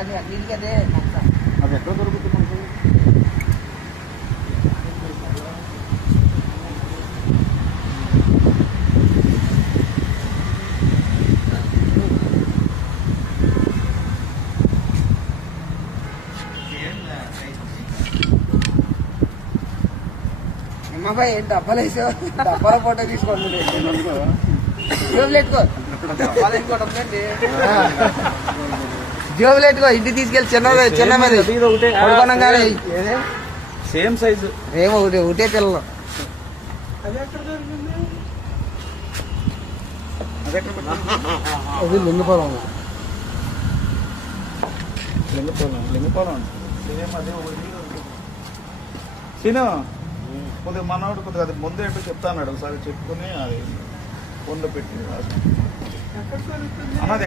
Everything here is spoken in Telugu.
అది ఎక్కడ దొరుకుతుంది మనకు? అమ్మాయి డబ్బాలు వేసావు, డబ్బాల ఫోటో తీసుకోండి. జోబులు ఎట్టుకో, జోబులు ఎట్టుకో, ఇంటికి తీసుకెళ్ళి చిన్న మీద పడుకోనగానే సేమ్ సైజు ఏమో ఒకటే పిల్లలు. అది లింగపురం, లింగపురం సేమ్ అదే. సీను కొద్దిగా మనవాడు కొద్దిగా అది ముందే ఏంటో చెప్తా అన్నాడు, ఒకసారి చెప్పుకుని అది ఫోన్లో పెట్టి అన్నది.